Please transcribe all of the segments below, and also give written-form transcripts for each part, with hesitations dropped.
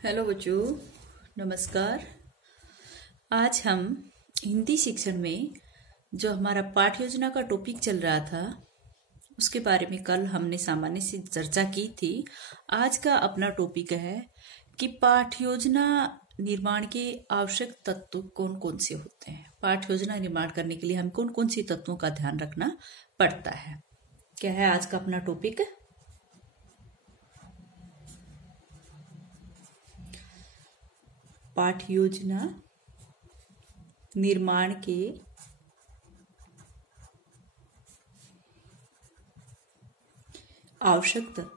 Hello बच्चों, नमस्कार। आज हम हिंदी शिक्षण में जो हमारा पाठ्य योजना का टॉपिक चल रहा था उसके बारे में कल हमने सामान्य सी चर्चा की थी। आज का अपना टॉपिक है कि पाठ्य योजना निर्माण के आवश्यक तत्व कौन कौन से होते हैं। पाठ्य योजना निर्माण करने के लिए हम कौन कौन सी तत्वों का ध्यान रखना पड़ता है। क्या है आज का अपना टॉपिक? पाठ्य योजना निर्माण के आवश्यक तत्व।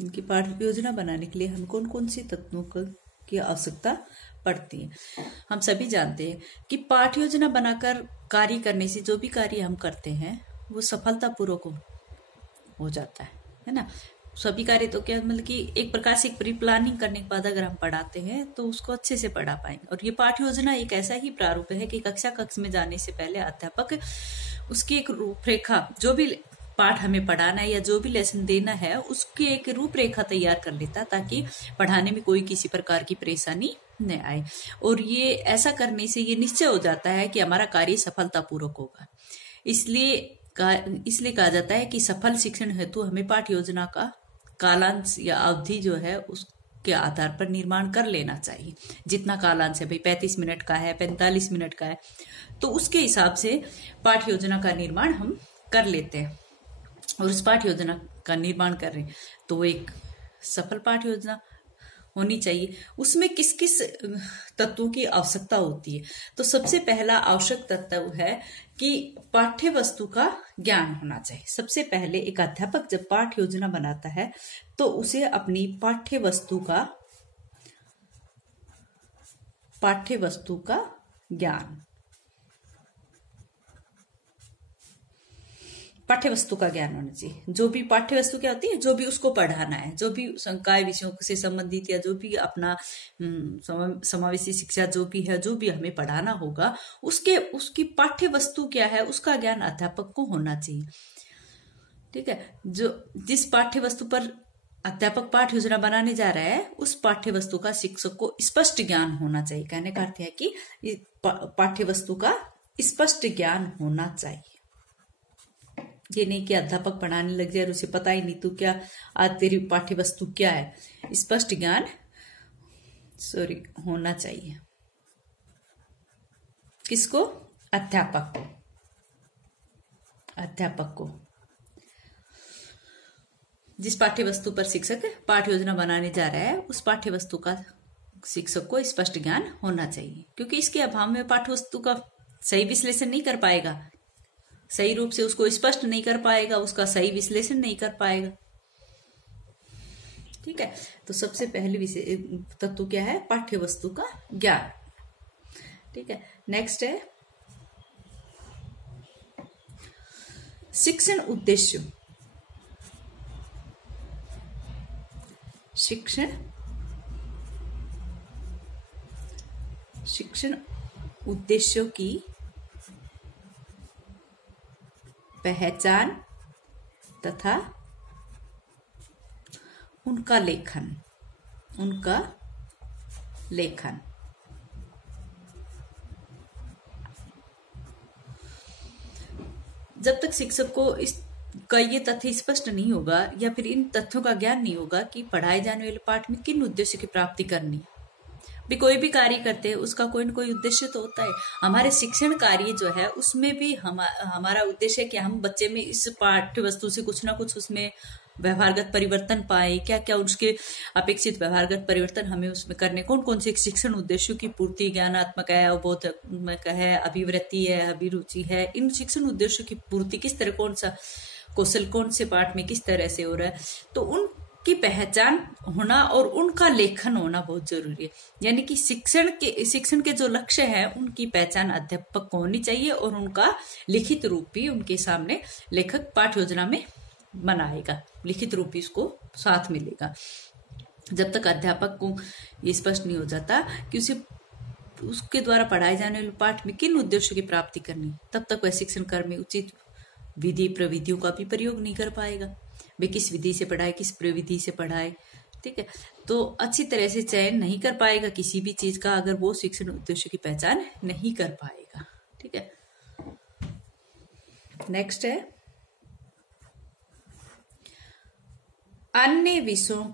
इनकी पाठ्य योजना बनाने के लिए हम कौन कौन सी तत्वों की आवश्यकता पड़ती है। हम सभी जानते हैं कि पाठ्य योजना बनाकर कार्य करने से जो भी कार्य हम करते हैं वो सफलतापूर्वक हो जाता है ना। सभी कार्य तो क्या मतलब कि एक प्रकार से प्री प्लानिंग करने के बाद अगर हम पढ़ाते हैं तो उसको अच्छे से पढ़ा पाएंगे। और ये पाठ्य योजना एक ऐसा ही प्रारूप है कि कक्ष में जाने से पहले अध्यापक उसकी एक रूपरेखा, जो भी पाठ हमें पढ़ाना है या जो भी लेसन देना है उसकी एक रूपरेखा तैयार कर लेता, ताकि पढ़ाने में कोई किसी प्रकार की परेशानी न आए। और ये ऐसा करने से ये निश्चय हो जाता है कि हमारा कार्य सफलतापूर्वक होगा। इसलिए कहा जाता है कि सफल शिक्षण हेतु हमें पाठ्य योजना का कालांश या अवधि जो है उसके आधार पर निर्माण कर लेना चाहिए। जितना कालांश है, भाई 35 मिनट का है, 45 मिनट का है, तो उसके हिसाब से पाठ्य योजना का निर्माण हम कर लेते हैं और उस पाठ्य योजना का निर्माण कर रहे हैं तो वो एक सफल पाठ्य योजना होनी चाहिए। उसमें किस किस तत्वों की आवश्यकता होती है? तो सबसे पहला आवश्यक तत्व है कि पाठ्य वस्तु का ज्ञान होना चाहिए। सबसे पहले एक अध्यापक जब पाठ्य योजना बनाता है तो उसे अपनी पाठ्य वस्तु का ज्ञान, पाठ्य वस्तु का ज्ञान होना चाहिए। जो भी पाठ्य वस्तु क्या होती है, जो भी उसको पढ़ाना है, जो भी संकाय विषयों से संबंधित या जो भी अपना समावेशी शिक्षा जो भी है, जो भी हमें पढ़ाना होगा उसकी पाठ्य वस्तु क्या है उसका ज्ञान अध्यापक को होना चाहिए। ठीक है। जो जिस पाठ्य वस्तु पर अध्यापक पाठ्य योजना बनाने जा रहा है उस पाठ्य वस्तु का शिक्षक को स्पष्ट ज्ञान होना चाहिए। कहने का अर्थ है कि पाठ्य वस्तु का स्पष्ट ज्ञान होना चाहिए। ये नहीं कि अध्यापक पढ़ाने लग जाए और उसे पता ही नहीं तो क्या आज तेरी पाठ्य वस्तु क्या है। स्पष्ट ज्ञान होना चाहिए। किसको? अध्यापक को। जिस पाठ्य वस्तु पर शिक्षक पाठ्य योजना बनाने जा रहा है उस पाठ्य वस्तु का शिक्षक को स्पष्ट ज्ञान होना चाहिए, क्योंकि इसके अभाव में पाठ्य वस्तु का सही विश्लेषण नहीं कर पाएगा, सही रूप से उसको स्पष्ट नहीं कर पाएगा, उसका सही विश्लेषण नहीं कर पाएगा। ठीक है। तो सबसे पहले विषय तत्व क्या है? पाठ्य वस्तु का ज्ञान। ठीक है। नेक्स्ट है शिक्षण उद्देश्य। शिक्षण उद्देश्यों की पहचान तथा उनका लेखन। जब तक शिक्षक को इसका ये तथ्य स्पष्ट नहीं होगा या फिर इन तथ्यों का ज्ञान नहीं होगा कि पढ़ाए जाने वाले पाठ में किन उद्देश्य की प्राप्ति करनी है। भी कोई भी कार्य करते हैं उसका कोई न कोई उद्देश्य तो होता है। हमारे शिक्षण कार्य जो है उसमें भी हमारा उद्देश्य है कि हम बच्चे में इस पाठ्य वस्तु से कुछ ना कुछ उसमें व्यवहारगत परिवर्तन पाए। क्या क्या उसके अपेक्षित व्यवहारगत परिवर्तन हमें उसमें करने, कौन कौन से शिक्षण उद्देश्यों की पूर्ति, ज्ञानात्मक है, अवबोधात्मक है, अभिवृत्ति है, अभिरुचि है, इन शिक्षण उद्देश्यों की पूर्ति किस तरह, कौन सा कौशल कौन से पाठ में किस तरह से हो रहा है, तो उनकी पहचान होना और उनका लेखन होना बहुत जरूरी है। यानी कि शिक्षण के जो लक्ष्य हैं उनकी पहचान अध्यापक को होनी चाहिए और उनका लिखित रूप भी उनके सामने लेखक पाठ्य योजना में बनाएगा, लिखित रूप भी उसको साथ मिलेगा। जब तक अध्यापक को ये स्पष्ट नहीं हो जाता कि उसके द्वारा पढ़ाए जाने वाले पाठ में किन उद्देश्यों की प्राप्ति करनी, तब तक वह शिक्षण कर्मी उचित विधि प्रविधियों का भी प्रयोग नहीं कर पाएगा। वे किस विधि से पढ़ाए, किस प्रविधि से पढ़ाए, ठीक है। तो अच्छी तरह से चयन नहीं कर पाएगा किसी भी चीज का अगर वो शिक्षण उद्देश्य की पहचान नहीं कर पाएगा, ठीक है। नेक्स्ट है अन्य विषयों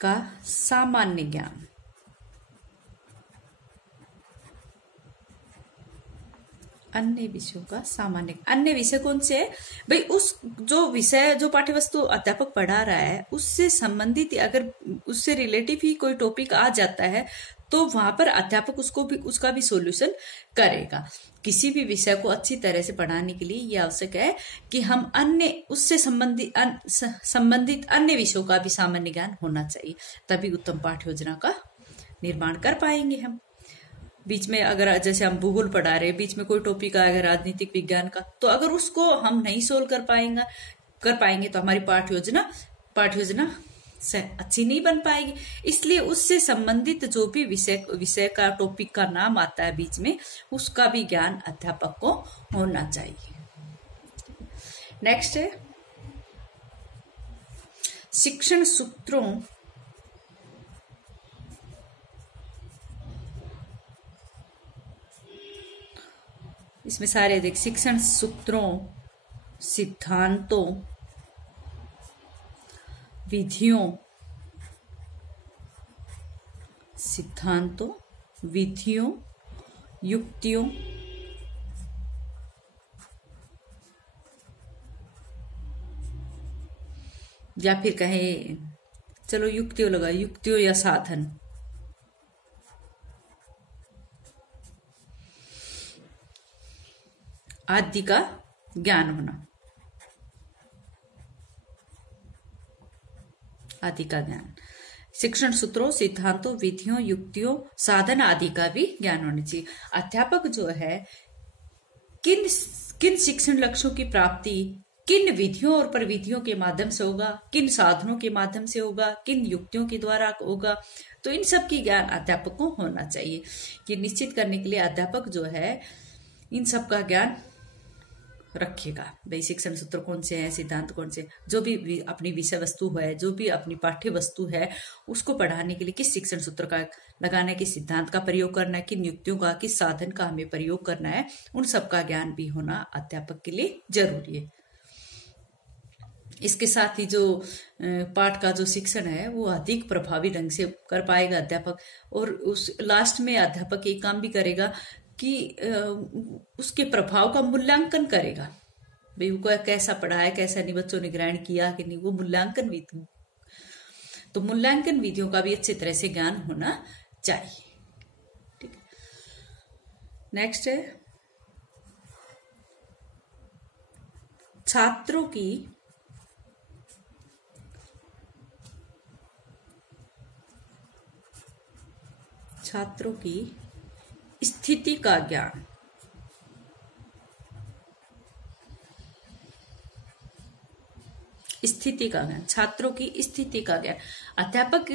का सामान्य ज्ञान। अन्य विषयों का सामान्य, अन्य विषय कौन से है भाई? उस जो विषय, जो पाठ्यवस्तु अध्यापक पढ़ा रहा है उससे संबंधित, अगर उससे रिलेटिव ही कोई टॉपिक आ जाता है तो वहां पर अध्यापक उसका भी सॉल्यूशन करेगा। किसी भी विषय को अच्छी तरह से पढ़ाने के लिए यह आवश्यक है कि हम अन्य उससे संबंधित अन्य विषयों का भी सामान्य ज्ञान होना चाहिए, तभी उत्तम पाठ्य योजना का निर्माण कर पाएंगे हम। बीच में अगर जैसे हम भूगोल पढ़ा रहे, बीच में कोई टॉपिक आएगा राजनीतिक विज्ञान का, तो अगर उसको हम नहीं सोल्व कर पाएंगे तो हमारी पाठ्य योजना से अच्छी नहीं बन पाएगी। इसलिए उससे संबंधित जो भी विषय का टॉपिक का नाम आता है बीच में, उसका भी ज्ञान अध्यापक को होना चाहिए। नेक्स्ट है शिक्षण सूत्रों इसमें सारे देख, शिक्षण सूत्रों, सिद्धांतों, विधियों, युक्तियों, या फिर कहें, चलो युक्तियों लगा, युक्तियों या साधन, आदि का ज्ञान होना, आदि का ज्ञान। शिक्षण सूत्रों, सिद्धांतों, विधियों, युक्तियों, साधन आदि का भी ज्ञान होना चाहिए। अध्यापक जो है किन शिक्षण लक्ष्यों की प्राप्ति किन विधियों और प्रविधियों के माध्यम से होगा, किन साधनों के माध्यम से होगा, किन युक्तियों के द्वारा होगा, तो इन सब की ज्ञान अध्यापक को होना चाहिए। ये निश्चित करने के लिए अध्यापक जो है इन सब का ज्ञान रखेगा। भाई शिक्षण सूत्र कौन से हैं, सिद्धांत कौन से, जो भी अपनी विषय वस्तु है, जो भी अपनी पाठ्य वस्तु है, उसको पढ़ाने के लिए किस शिक्षण सूत्र का लगाना है, किस सिद्धांत का प्रयोग करना है, किन युक्तियों का, किस साधन का हमें प्रयोग करना है, उन सब का ज्ञान भी होना अध्यापक के लिए जरूरी है। इसके साथ ही जो पाठ का जो शिक्षण है वो अधिक प्रभावी ढंग से कर पाएगा अध्यापक, और उस लास्ट में अध्यापक एक काम भी करेगा कि उसके प्रभाव का मूल्यांकन करेगा। भाई वो कैसा पढ़ा है, कैसा नहीं, बच्चों ने ग्रहण किया कि नहीं, वो मूल्यांकन विधि, तो मूल्यांकन विधियों का भी अच्छी तरह से ज्ञान होना चाहिए। ठीक है, नेक्स्ट है छात्रों की स्थिति का ज्ञान। स्थिति का ज्ञान, छात्रों की स्थिति का ज्ञान। अध्यापक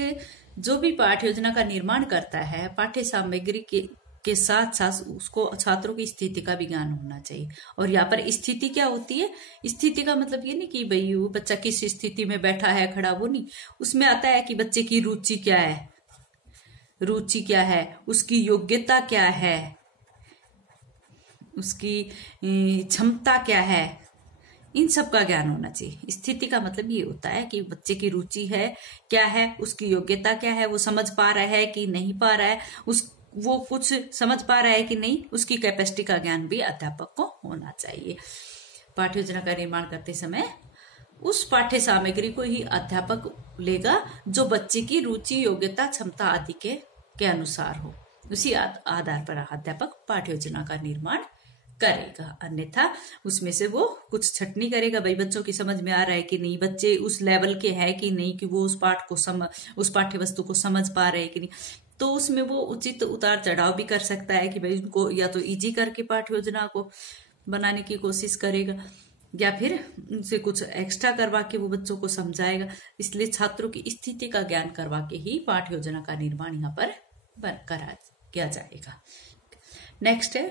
जो भी पाठ्य योजना का निर्माण करता है, पाठ्य सामग्री के साथ साथ उसको छात्रों की स्थिति का भी ज्ञान होना चाहिए। और यहाँ पर स्थिति क्या होती है, स्थिति का मतलब ये नहीं कि भाई वो बच्चा किस स्थिति में बैठा है, खड़ा, वो नहीं। उसमें आता है कि बच्चे की रुचि क्या है, उसकी योग्यता क्या है, उसकी क्षमता क्या है, इन सब का ज्ञान होना चाहिए। स्थिति का मतलब ये होता है कि बच्चे की रुचि है क्या है, उसकी योग्यता क्या है, वो समझ पा रहा है कि नहीं पा रहा है, वो कुछ समझ पा रहा है कि नहीं, उसकी कैपेसिटी का ज्ञान भी अध्यापक को होना चाहिए। पाठ्य योजना का निर्माण करते समय उस पाठ्य सामग्री को ही अध्यापक लेगा जो बच्चे की रुचि, योग्यता, क्षमता आदि के अनुसार हो। उसी आधार पर अध्यापक पाठ्य योजना का निर्माण करेगा। अन्यथा उसमें से वो कुछ छटनी करेगा, भाई बच्चों की समझ में आ रहा है कि नहीं, बच्चे उस लेवल के हैं कि नहीं, कि वो उस पाठ्य वस्तु को समझ पा रहे हैं कि नहीं, तो उसमें वो उचित उतार चढ़ाव भी कर सकता है कि भाई उनको या तो इजी करके पाठ्य योजना को बनाने की कोशिश करेगा या फिर उनसे कुछ एक्स्ट्रा करवा के वो बच्चों को समझाएगा। इसलिए छात्रों की स्थिति का ज्ञान करवा के ही पाठ्य योजना का निर्माण यहाँ पर किया जाएगा। नेक्स्ट है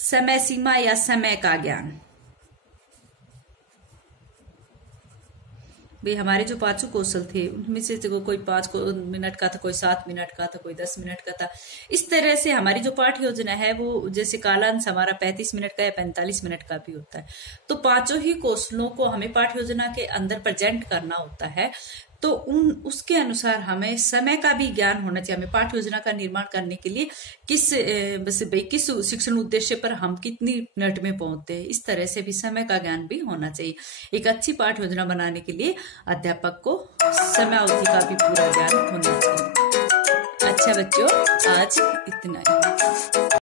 समय सीमा या समय का ज्ञान। भाई हमारे जो पांचों कौशल थे उनमें से कोई 5 मिनट का था, कोई 7 मिनट का था, कोई 10 मिनट का था। इस तरह से हमारी जो पाठ्य योजना है वो जैसे कालांश हमारा 35 मिनट का या 45 मिनट का भी होता है। तो पांचों ही कौशलों को हमें पाठ्य योजना के अंदर प्रेजेंट करना होता है। तो उसके अनुसार हमें समय का भी ज्ञान होना चाहिए। हमें पाठ्य योजना का निर्माण करने के लिए किस शिक्षण उद्देश्य पर हम कितनी मिनट में पहुंचते हैं, इस तरह से भी समय का ज्ञान भी होना चाहिए। एक अच्छी पाठ्य योजना बनाने के लिए अध्यापक को समय अवधि का भी पूरा ज्ञान होना चाहिए। अच्छा बच्चों, आज इतना ही।